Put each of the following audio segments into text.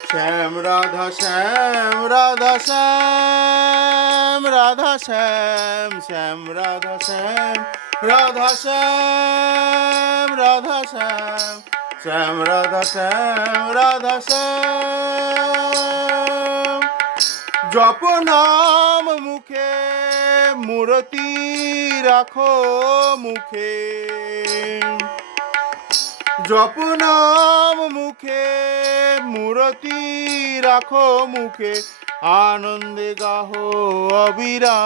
শ্যাম রাধা শ্যাম রাধা শ্যাম রাধা, শ্যাম শ্যাম রাধা শ্যাম রাধা শ্যাম রাধা, শ্যাম শ্যাম রাধা শ্যাম রাধা, শ্যাম। জপ নাম মুখে, মূরতি রাখো মুখে। জপ নাম মুখে, মূরতি রাখো মুখে, আনন্দে গাহো অবিরাম,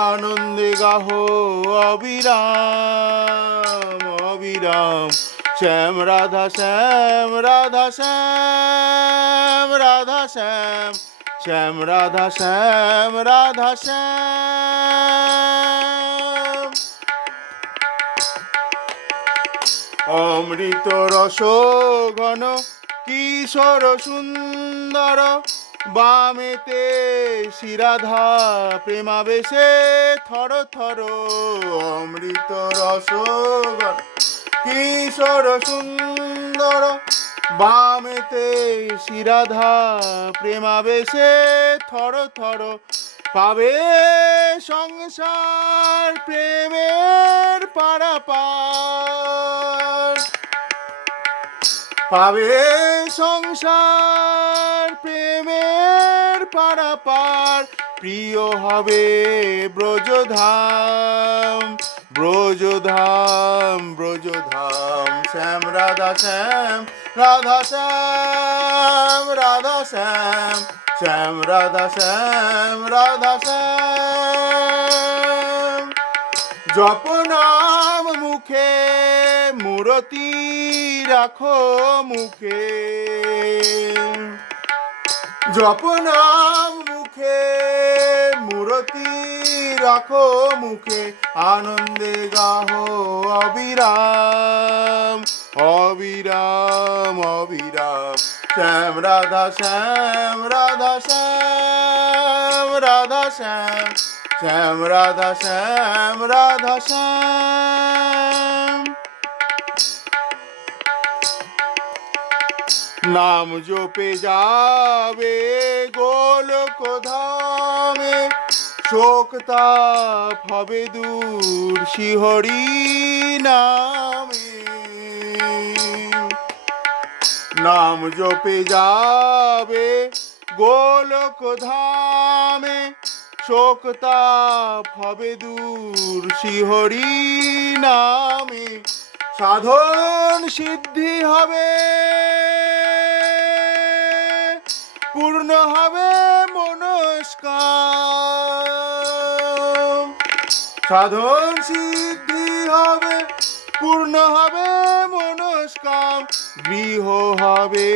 আনন্দে গাহো অবিরাম অবিরাম। শ্যাম রাধা শ্যাম রাধা শ্যাম রাধা, শ্যাম শ্যাম রাধা শ্যাম রাধা, শ্যাম। অমৃত রস ঘন কিশোর সুন্দর বামেতে শিরাধা প্রেমাবেশে থর থর অমৃত রস ঘন কিশোর সুন্দর বামেতে শিরাধা প্রেমাবেশে থর থর পাবে সংসার প্রেমের পারাপার। পাবে সংসার প্রেমের পারাপার। প্রিয় হবে ব্রজধাম ব্রজধাম ব্রজধাম। শ্যাম, রাধা শ্যাম রাধা শ্যাম রাধা শ্যাম। শ্যাম, রাধা শ্যাম রাধা শ্যাম। জপ নাম মুখে, মূরতি রাখো মুখে। জপ নাম মুখে, মূরতি রাখো মুখে। আনন্দে গাহো অবিরাম অবিরাম অবিরাম। শ্যাম রাধা শ্যাম রাধা শ্যাম রাধা শ্যাম শ্যাম রাধা শ্যাম রাধা শ্যাম নাম জপে যাবে গোলক ধামে শোক তাপ হবে দূর, শিহরি নামে। নাম জপে যাবে, গোলক ধামে। শোক তাপ হবে দূর শিহরি নামে। সাধন সিদ্ধি হবে, পূর্ণ হবে মনস্কাম। সাধন সিদ্ধি হবে, পূর্ণ হবে মনস্কাম। গৃহ হবে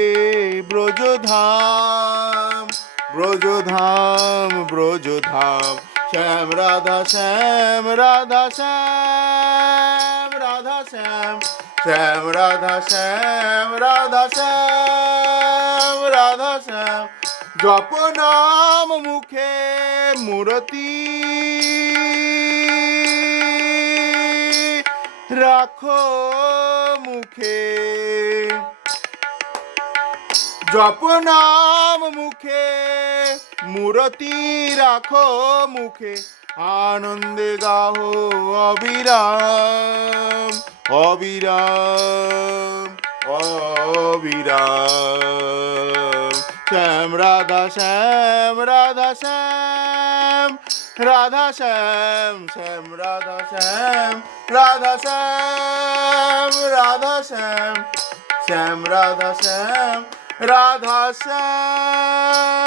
ব্রজধাম ব্রজধাম ব্রজধাম। শ্যাম, রাধা শ্যাম রাধা শ্যাম রাধা শ্যাম। শ্যাম, রাধা শ্যাম রাধা শ্যাম রাধা শ্যাম। জপ নাম মুখে মূরতি। রাখো মুখে। জপ নাম মুখে মূরতি রাখো মুখে। আনন্দে গাহো অবিরাম অবিরাম অবিরাম। শ্যাম রাধা শ্যাম রাধা শ্যাম রাধা শ্যাম শ্যাম রাধা শ্যাম রাধা শ্যাম রাধা শ্যাম শ্যাম রাধা শ্যাম রাধা শ্যাম